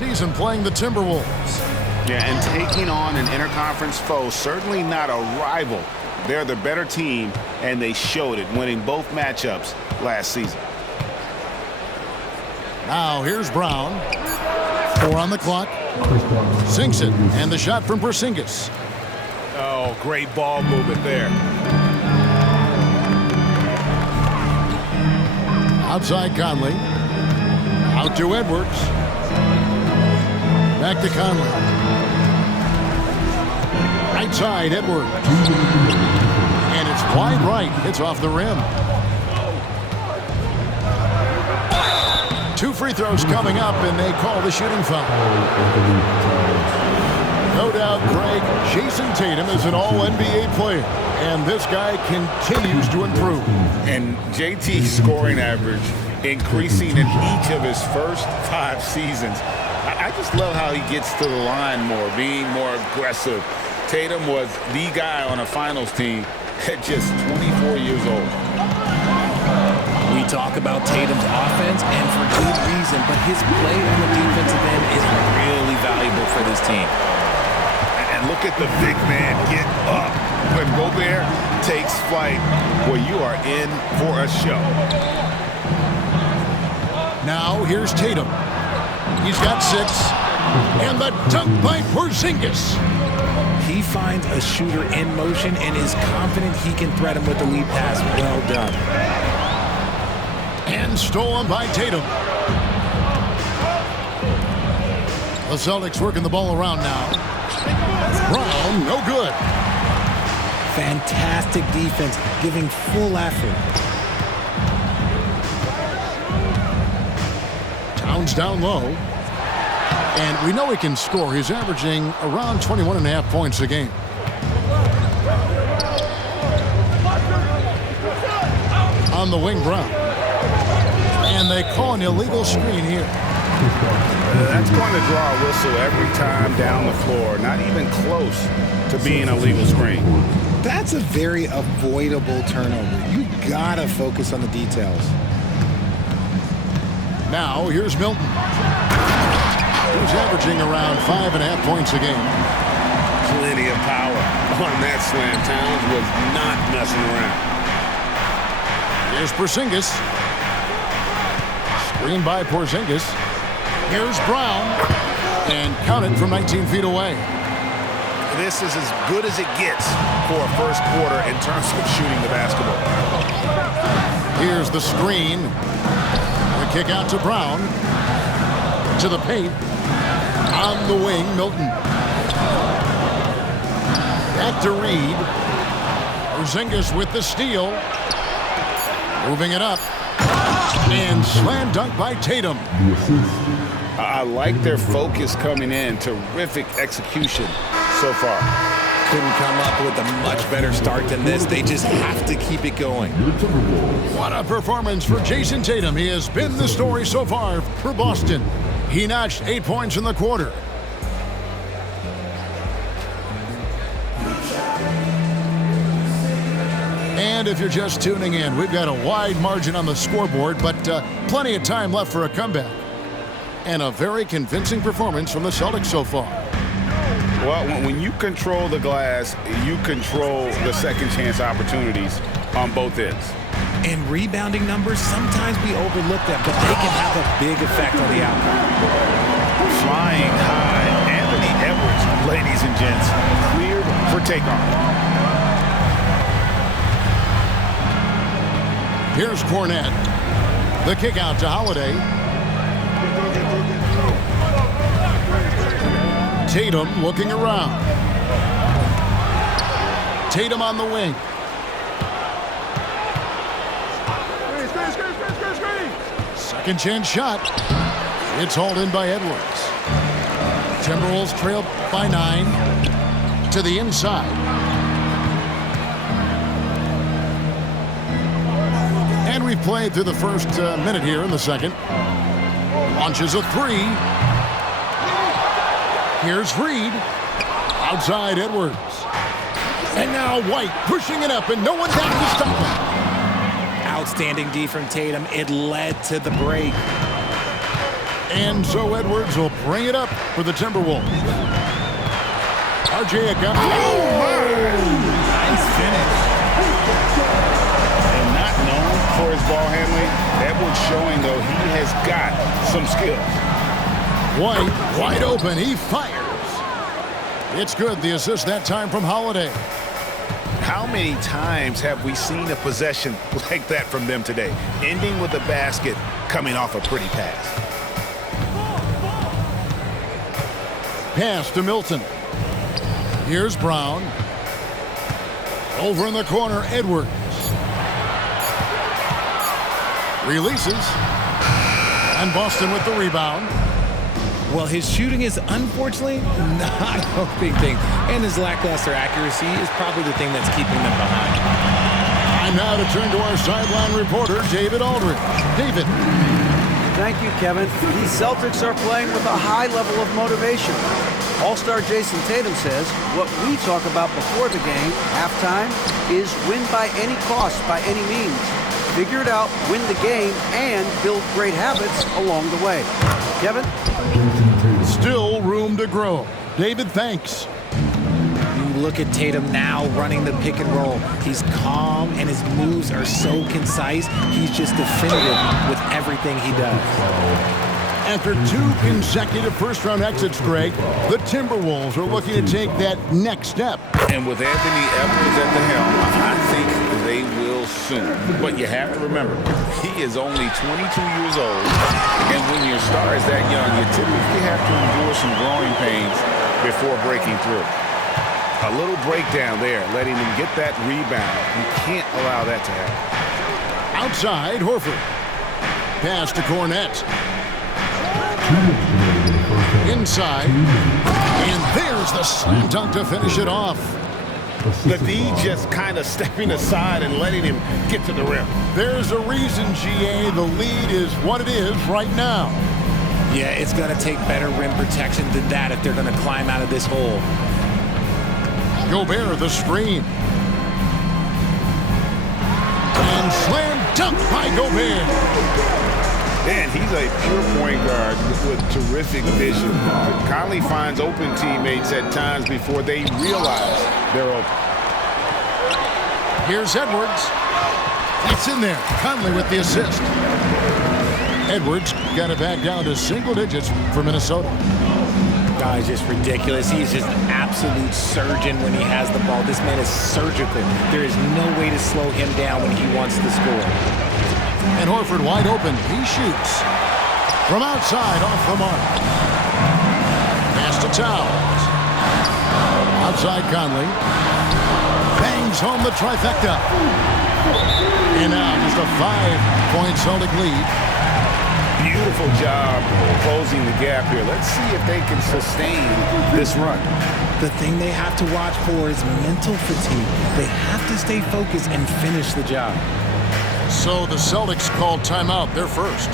season playing the Timberwolves. Yeah, and taking on an interconference foe, certainly not a rival. They're the better team, and they showed it, winning both matchups last season. Now here's Brown. 4 on the clock. Sinks it, and the shot from Porzingis. Oh, great ball movement there. Outside Conley. Out to Edwards. Back to Conley. Right side, Edwards. And it's wide right. Hits off the rim. 2 free throws coming up, and they call the shooting foul. No doubt, Greg, Jason Tatum is an all-NBA player, and this guy continues to improve. And JT's scoring average increasing in each of his first 5 seasons. I just love how he gets to the line more, being more aggressive. Tatum was the guy on a finals team at just 24 years old. We talk about Tatum's offense, and for good reason, but his play on the defensive end is really valuable for this team. And look at the big man get up. When Gobert takes flight, well, you are in for a show. Now here's Tatum. He's got 6. And the dunk by Porzingis. He finds a shooter in motion and is confident he can threat him with the lead pass. Well done. And stolen by Tatum. The Celtics working the ball around now. Brown, no good. Fantastic defense, giving full effort. Towns down low. And we know he can score. He's averaging around 21.5 points a game. On the wing, Brown. And they call an illegal screen here. That's going to draw a whistle every time down the floor. Not even close to being a legal screen. That's a very avoidable turnover. You gotta focus on the details. Now here's Milton. He's averaging around 5.5 points a game. Plenty of power on that slam. Towns was not messing around. Here's Porzingis. Screen by Porzingis. Here's Brown. And counted from 19 feet away. This is as good as it gets for a first quarter in terms of shooting the basketball. Here's the screen. The kick out to Brown. To the paint. On the wing, Milton. Back to Reed. Porzingis with the steal. Moving it up. And slam dunk by Tatum. I like their focus coming in. Terrific execution so far. Couldn't come up with a much better start than this. They just have to keep it going. What a performance for Jason Tatum. He has been the story so far for Boston. He notched 8 points in the quarter. And if you're just tuning in, we've got a wide margin on the scoreboard, but plenty of time left for a comeback. And a very convincing performance from the Celtics so far. Well, when you control the glass, you control the second chance opportunities on both ends. And rebounding numbers, sometimes we overlook that, but they can have a big effect on the outcome. Flying high, Anthony Edwards, ladies and gents, cleared for takeoff. Here's Cornette. The kick out to Holiday. Tatum looking around. Tatum on the wing. Second chance shot. It's hauled in by Edwards. Timberwolves trail by 9 to the inside. And we've played through the first minute here in the second. Launches a 3. Here's Reed. Outside Edwards. And now White pushing it up and no one down to stop him. Outstanding D from Tatum. It led to the break. And so Edwards will bring it up for the Timberwolves. RJ Agama. Nice finish. And not known for his ball handling, Edwards showing, though, he has got some skills. White wide open. He fires. It's good. The assist that time from Holiday. How many times have we seen a possession like that from them today? Ending with a basket, coming off a pretty pass. Pass to Milton. Here's Brown. Over in the corner, Edwards. Releases. And Boston with the rebound. Well, his shooting is unfortunately not a big thing. And his lackluster accuracy is probably the thing that's keeping them behind. Time now to turn to our sideline reporter, David Aldridge. David. Thank you, Kevin. These Celtics are playing with a high level of motivation. All-star Jason Tatum says what we talk about before the game, halftime, is win by any cost, by any means. Figure it out, win the game, and build great habits along the way. Kevin? Still room to grow. David, thanks. You look at Tatum now running the pick and roll. He's calm and his moves are so concise. He's just definitive with everything he does. After 2 consecutive first-round exits, Greg, the Timberwolves are looking to take that next step. And with Anthony Edwards at the helm, I think they will soon. But you have to remember, he is only 22 years old. And when your star is that young, you typically have to endure some growing pains before breaking through. A little breakdown there, letting him get that rebound. You can't allow that to happen. Outside, Horford. Pass to Cornette. Inside. And there's the slam dunk to finish it off. The D just kind of stepping aside and letting him get to the rim. There's a reason, GA, the lead is what it is right now. Yeah, it's going to take better rim protection than that if they're going to climb out of this hole. Gobert, the screen. And slam dunk by Gobert. Man, he's a pure point guard with terrific vision. Conley finds open teammates at times before they realize they're open. Here's Edwards. It's in there. Conley with the assist. Edwards got it back down to single digits for Minnesota. He's just ridiculous. He's just an absolute surgeon when he has the ball. This man is surgical. There is no way to slow him down when he wants to score. And Horford wide open. He shoots. From outside, off the mark. Pass to Towns. Outside Conley. Bangs home the trifecta. And now just a 5-point Celtic lead. Beautiful job closing the gap here. Let's see if they can sustain this run. The thing they have to watch for is mental fatigue. They have to stay focused and finish the job. So the Celtics called timeout. They're first.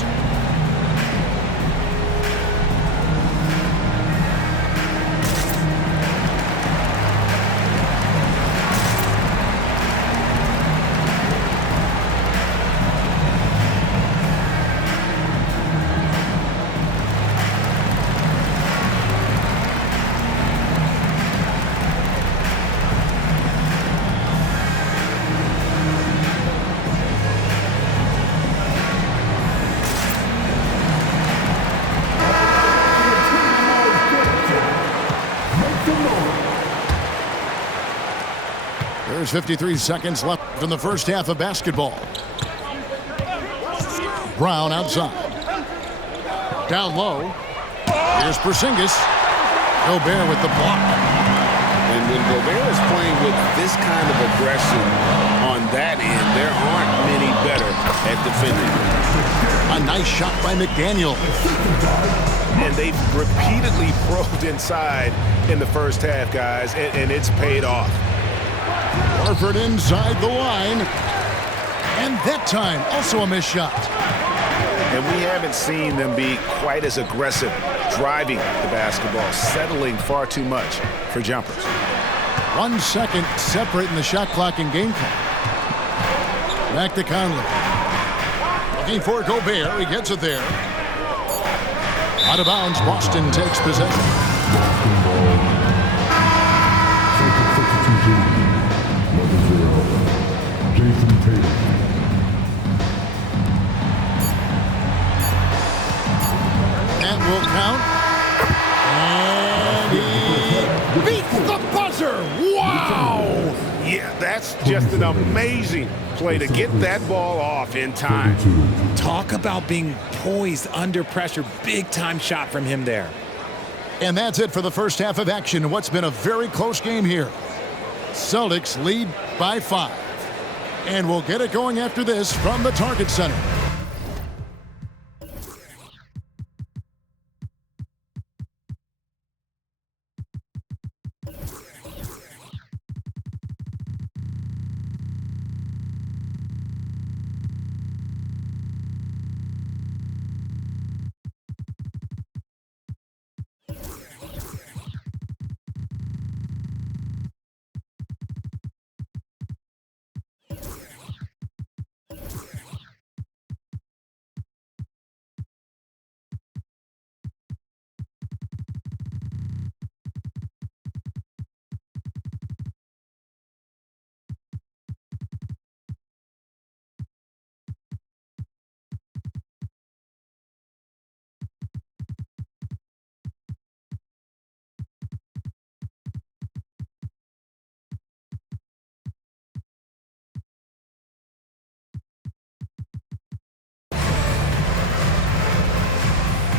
There's 53 seconds left in the first half of basketball. Brown outside. Down low. Here's Porzingis. Gobert with the block. And when Gobert is playing with this kind of aggression on that end, there aren't many better at defending. A nice shot by McDaniel. And they've repeatedly probed inside in the first half, guys, and it's paid off. Horford inside the line. And that time, also a missed shot. And we haven't seen them be quite as aggressive driving the basketball, settling far too much for jumpers. 1 second separating the shot clock and game clock. Back to Conley. Looking for Gobert. He gets it there. Out of bounds, Boston takes possession. Boston ball. Celtics substitution. Number 0. Jason Tatum. That will count. And he beats the buzzer. Wow! Yeah, that's just an amazing play to get that ball off in time. Talk about being poised under pressure. Big time shot from him there. And that's it for the first half of action in what's been a very close game here. Celtics lead by 5. And we'll get it going after this from the Target Center.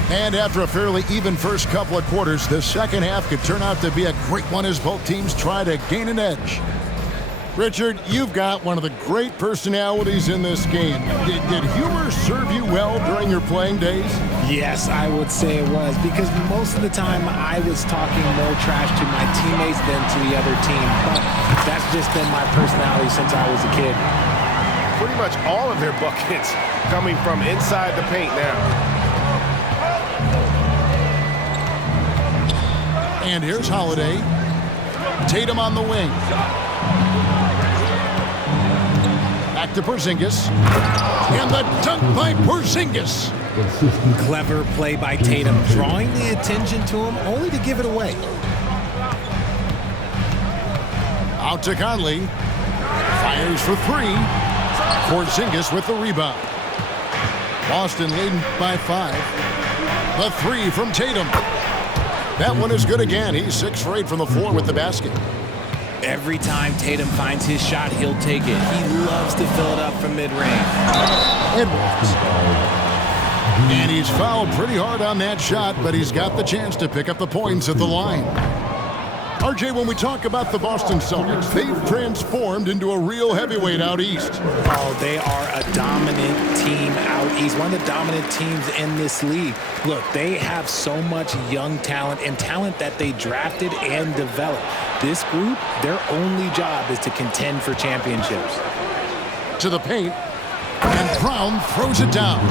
And after a fairly even first couple of quarters, the second half could turn out to be a great one as both teams try to gain an edge. Richard, you've got one of the great personalities in this game. Did humor serve you well during your playing days? Yes, I would say it was, because most of the time I was talking more trash to my teammates than to the other team. But that's just been my personality since I was a kid. Pretty much all of their buckets coming from inside the paint now. And here's Holiday. Tatum on the wing. Back to Porzingis. And the dunk by Porzingis. Clever play by Tatum, drawing the attention to him only to give it away. Out to Conley. Fires for 3. Porzingis with the rebound. Boston leading by 5. The 3 from Tatum. That one is good again. He's 6 for 8 from the floor with the basket. Every time Tatum finds his shot, he'll take it. He loves to fill it up from mid-range. Edwards. And he's fouled pretty hard on that shot, but he's got the chance to pick up the points at the line. RJ, when we talk about the Boston Celtics, they've transformed into a real heavyweight out east. Oh, they are a dominant team out east, one of the dominant teams in this league. Look, they have so much young talent and talent that they drafted and developed. This group, their only job is to contend for championships. To the paint, and Brown throws it down.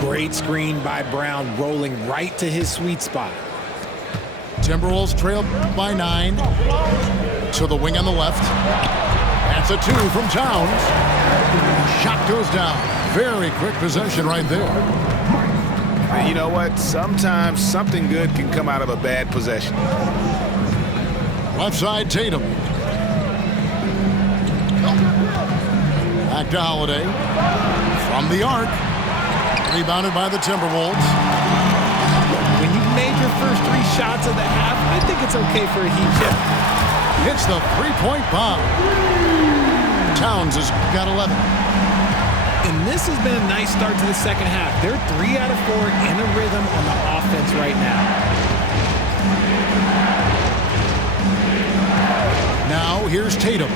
Great screen by Brown, rolling right to his sweet spot. Timberwolves trail by 9. To the wing on the left. That's a 2 from Towns. Shot goes down. Very quick possession right there. You know what? Sometimes something good can come out of a bad possession. Left side, Tatum. Back to Holiday. From the arc. Rebounded by the Timberwolves. When you've made your first 3 shots of the half, I think it's okay for a heat check. Hits the three-point bomb. Towns has got 11. And this has been a nice start to the second half. They're 3 out of 4 in a rhythm on the offense right now. Now here's Tatum.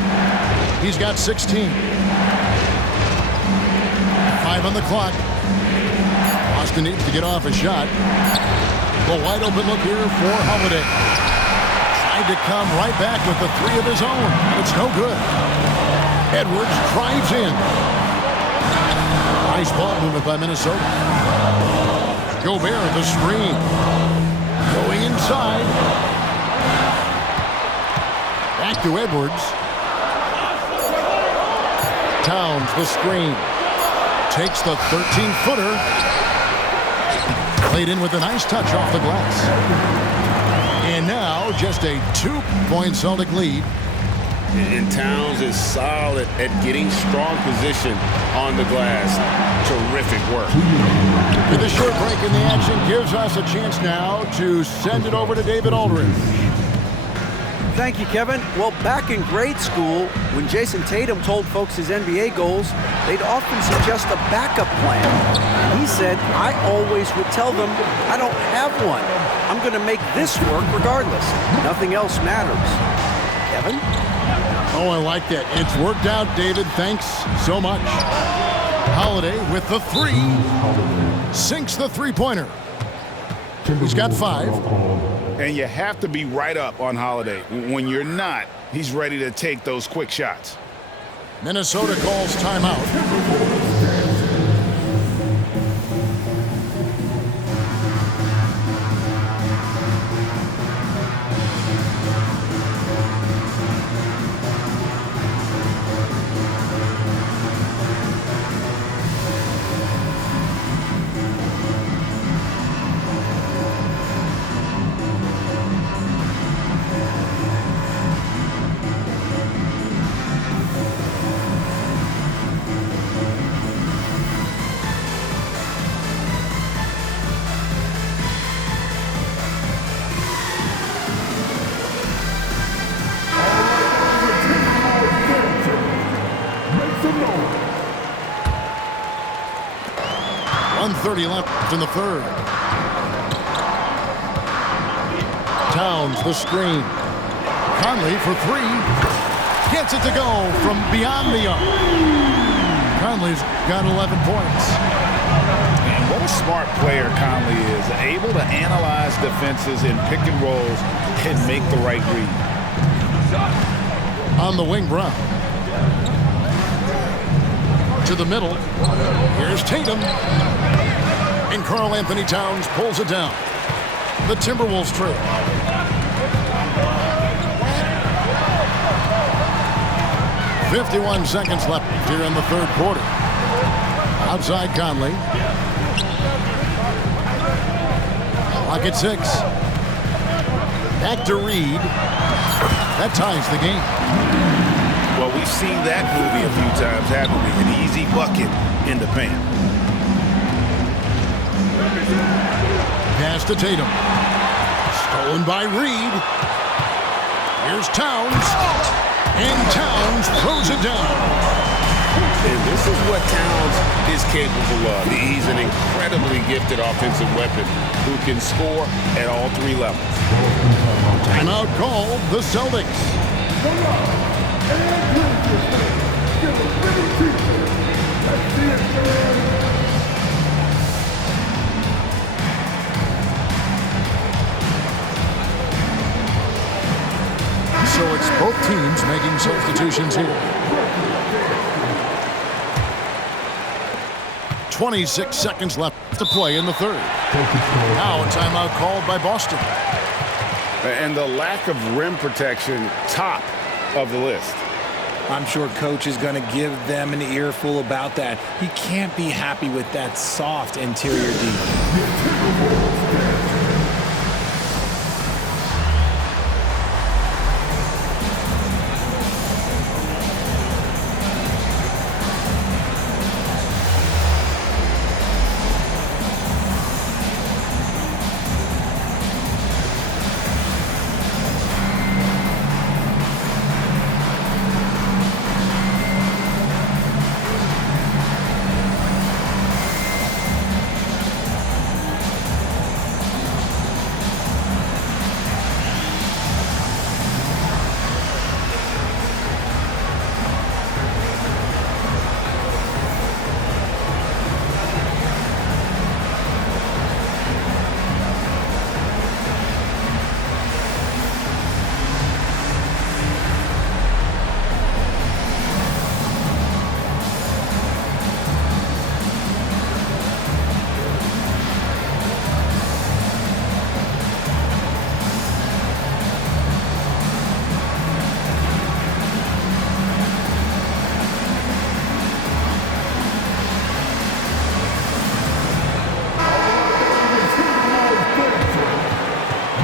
He's got 16. 5 on the clock. Boston needs to get off a shot. The wide open look here for Holiday. Tried to come right back with the 3 of his own. It's no good. Edwards drives in. Nice ball movement by Minnesota. Gobert the screen. Going inside. Back to Edwards. Towns the screen. Takes the 13-footer. Laid in with a nice touch off the glass. And now just a 2-point Celtic lead. And Towns is solid at getting strong position on the glass. Terrific work. With a short break in the action gives us a chance now to send it over to David Aldridge. Thank you, Kevin. Well, back in grade school, when Jason Tatum told folks his NBA goals, they'd often suggest a backup plan. He said, I always would tell them, I don't have one. I'm going to make this work regardless. Nothing else matters. Kevin? Oh, I like that. It's worked out, David. Thanks so much. Holiday with the 3. Sinks the three-pointer. He's got 5. And you have to be right up on Holiday. When you're not, he's ready to take those quick shots. Minnesota calls timeout. Left in the third. Towns the screen. Conley for 3. Gets it to go from beyond the arc. Conley's got 11 points. And what a smart player Conley is. Able to analyze defenses in pick and rolls and make the right read. On the wing, Brown. To the middle. Here's Tatum. And Karl Anthony Towns pulls it down. The Timberwolves trail. "51 seconds left here in the third quarter. Outside Conley. Clock at 6. Back to Reed. That ties the game. Well, we've seen that movie a few times, haven't we? An easy bucket in the paint. Pass to Tatum. Stolen by Reed. Here's Towns. And Towns throws it down. And this is what Towns is capable of. He's an incredibly gifted offensive weapon who can score at all 3 levels. Timeout called the Celtics. So it's both teams making substitutions here. 26 seconds left to play in the third. Now a timeout called by Boston. And the lack of rim protection, top of the list. I'm sure coach is going to give them an earful about that. He can't be happy with that soft interior defense.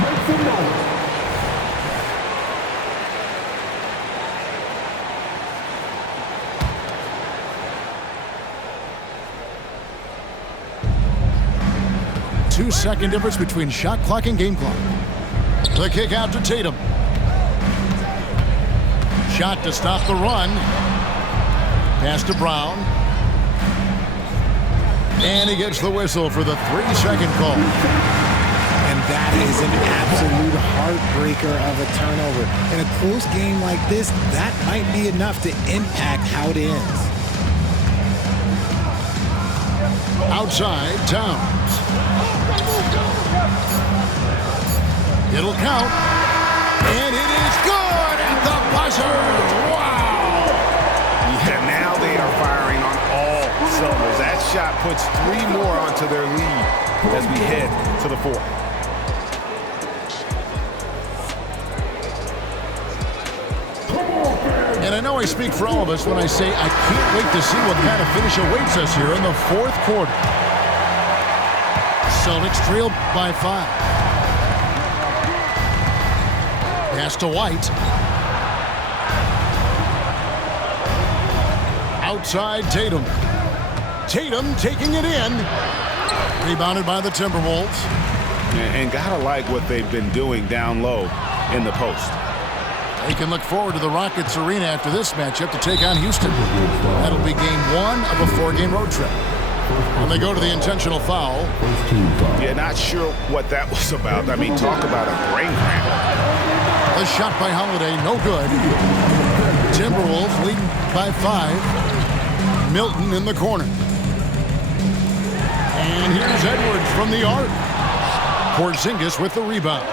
Mason Nolan. 2-second difference between shot clock and game clock. The kick out to Tatum. Shot to stop the run. Pass to Brown. And he gets the whistle for the 3-second call. And that is an absolute heartbreaker of a turnover. In a close game like this, that might be enough to impact how it ends. Outside, Towns. It'll count. And it is good at the buzzer. Wow! Yeah, now they are firing on all cylinders. That shot puts 3 more onto their lead as we head to the 4th. And I know I speak for all of us when I say I can't wait to see what kind of finish awaits us here in the 4th quarter. Celtics trail by 5. Pass to White. Outside Tatum. Tatum taking it in. Rebounded by the Timberwolves. And gotta like what they've been doing down low in the post. They can look forward to the Rockets Arena after this matchup to take on Houston. That'll be game 1 of a 4-game road trip. And they go to the intentional foul. Yeah, not sure what that was about. I mean, talk about a brain cramp. The shot by Holiday, no good. Timberwolves leading by 5. Milton in the corner. And here's Edwards from the arc. Porzingis with the rebound.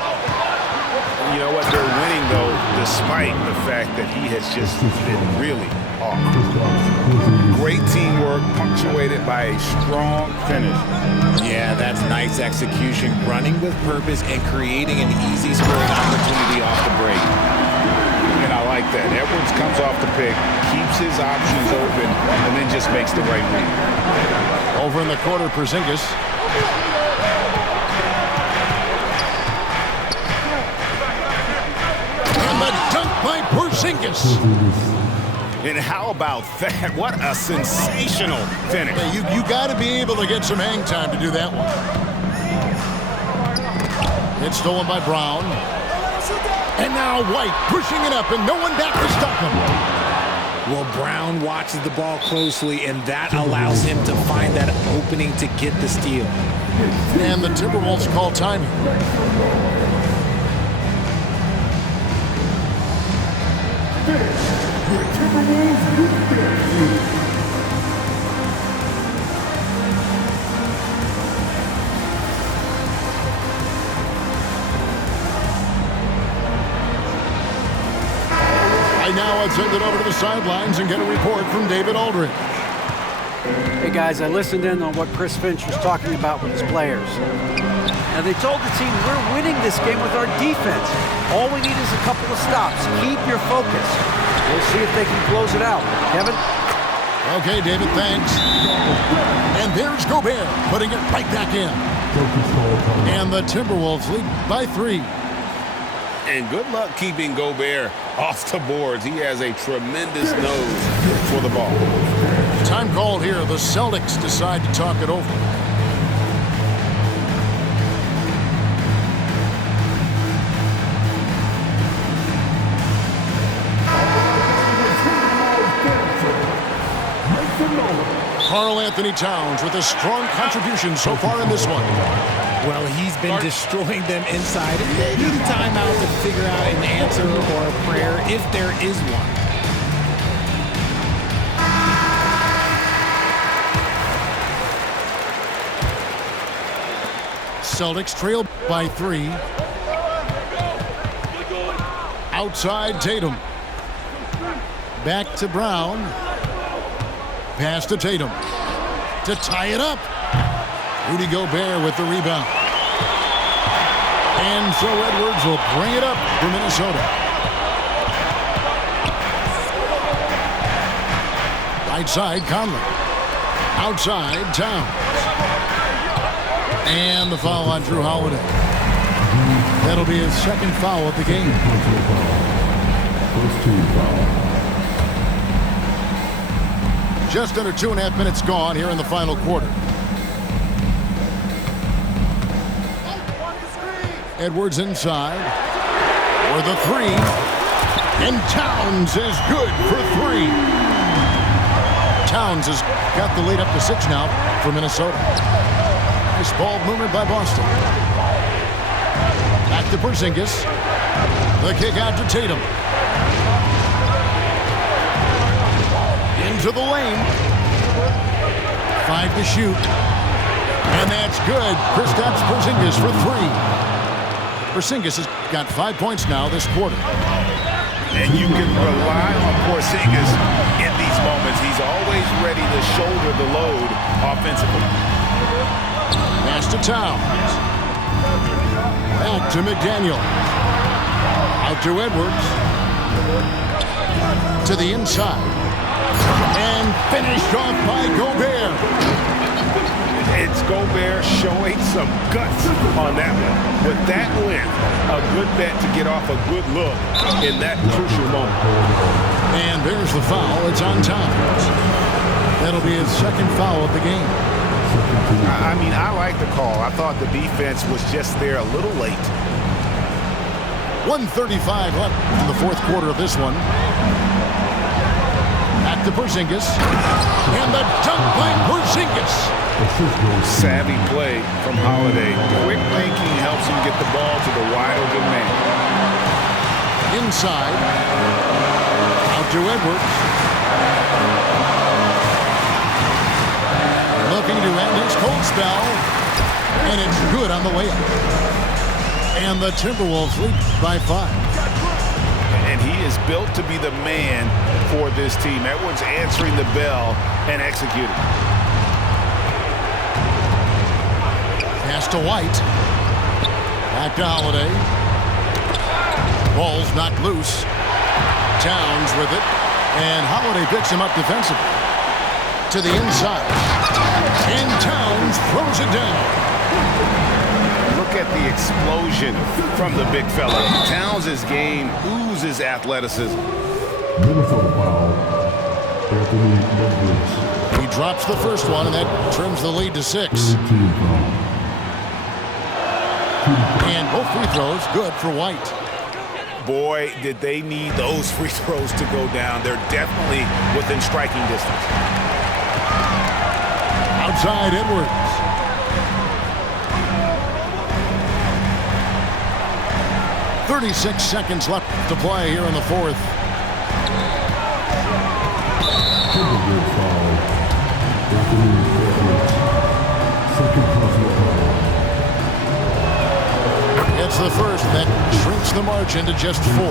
You know what? They're winning, though, despite the fact that he has just been really off. Great teamwork punctuated by a strong finish. Yeah, that's nice execution, running with purpose and creating an easy scoring opportunity off the break. And I like that. Edwards comes off the pick, keeps his options open, and then just makes the right read. Over in the corner, Porzingis. And the dunk by Porzingis. And how about that? What a sensational finish. Yeah, you got to be able to get some hang time to do that one. It's stolen by Brown. And now White pushing it up and no one back to stop him. Well, Brown watches the ball closely, and that allows him to find that opening to get the steal. And the Timberwolves call timing. Now I'd send it over to the sidelines and get a report from David Aldridge. Hey guys, I listened in on what Chris Finch was talking about with his players. And they told the team, we're winning this game with our defense. All we need is a couple of stops. Keep your focus. We'll see if they can close it out. Kevin? Okay, David, thanks. And there's Gobert putting it right back in. And the Timberwolves lead by 3. And good luck keeping Gobert off the boards. He has a tremendous nose for the ball. Time called here. The Celtics decide to talk it over. Karl-Anthony Towns with a strong contribution so far in this one. Well, he's been destroying them inside. They need a timeout to figure out an answer or a prayer if there is one. Celtics trail by 3. Outside Tatum. Back to Brown. Pass to Tatum. To tie it up. Rudy Gobert with the rebound. And so Edwards will bring it up for Minnesota. Right side, Conley. Outside, Towns. And the foul on Drew Holiday. That'll be his second foul of the game. Personal foul. First team foul. Just under 2.5 minutes gone here in the final quarter. Edwards inside for the three. And Towns is good for three. Towns has got the lead up to 6 now for Minnesota. Nice ball movement by Boston. Back to Porzingis. The kick out to Tatum. Into the lane. 5 to shoot. And that's good. Kristaps Porzingis for 3. Porzingis has got 5 points now this quarter. And you can rely on Porzingis in these moments. He's always ready to shoulder the load offensively. Pass to Towns. Back to McDaniel. Out to Edwards. To the inside. And finished off by Gobert. It's Gobert showing some guts on that one. With that win, a good bet to get off a good look in that crucial moment. And there's the foul. It's on Towns. That'll be his second foul of the game. I mean, I like the call. I thought the defense was just there a little late. 1:35 left in the fourth quarter of this one. Back to Porzingis. And the dunk by Porzingis. Savvy play from Holiday. Quick thinking helps him get the ball to the wide open man. Inside. Out to Edwards. Looking to end his cold spell. And it's good on the layup. And the Timberwolves lead by 5. And he is built to be the man for this team. Edwards answering the bell and executing. Pass to White. Back to Holiday. Ball's knocked loose. Towns with it. And Holiday picks him up defensively. To the inside. And Towns throws it down. Look at the explosion from the big fella. Towns' game oozes athleticism. Minnesota foul. Anthony Edwards. He drops the first one, and that trims the lead to 6. Third team foul. And both free throws good for White. Boy, did they need those free throws to go down. They're definitely within striking distance. Outside Edwards. .36 seconds left to play here in the fourth. Timberwolves foul. Anthony Edwards. Second personal foul. It's the first that shrinks the margin to just 4.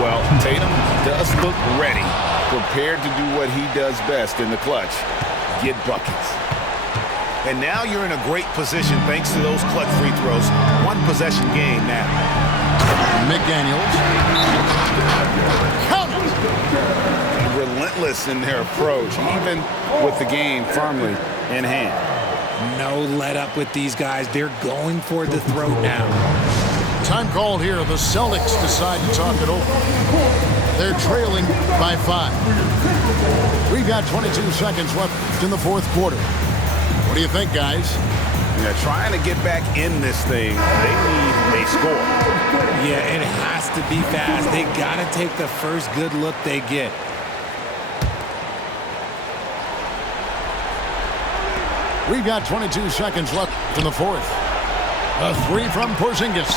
Well, Tatum does look ready, prepared to do what he does best in the clutch, get buckets. And now you're in a great position thanks to those clutch free throws. One possession game now. McDaniels. Count it! Relentless in their approach, even with the game firmly in hand. No let up with these guys. They're going for the throat now. Time called here. The Celtics decide to talk it over. They're trailing by 5. We've got 22 seconds left in the fourth quarter. What do you think, guys? They're trying to get back in this thing. They need a score. Yeah, it has to be fast. They got to take the first good look they get. We've got 22 seconds left in the fourth. A 3 from Porzingis.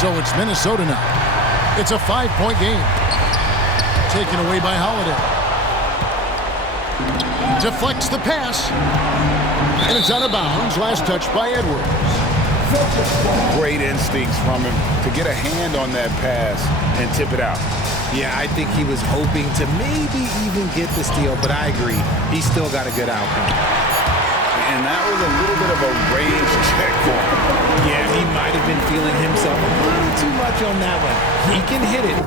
So it's Minnesota now. It's a 5-point game. Taken away by Holiday. Deflects the pass. And it's out of bounds. Last touch by Edwards. Great instincts from him to get a hand on that pass and tip it out. Yeah, I think he was hoping to maybe even get the steal, but I agree. He still got a good outcome. And that was a little bit of a range check for him. Yeah, he might have been feeling himself a little too much on that one. He can hit it.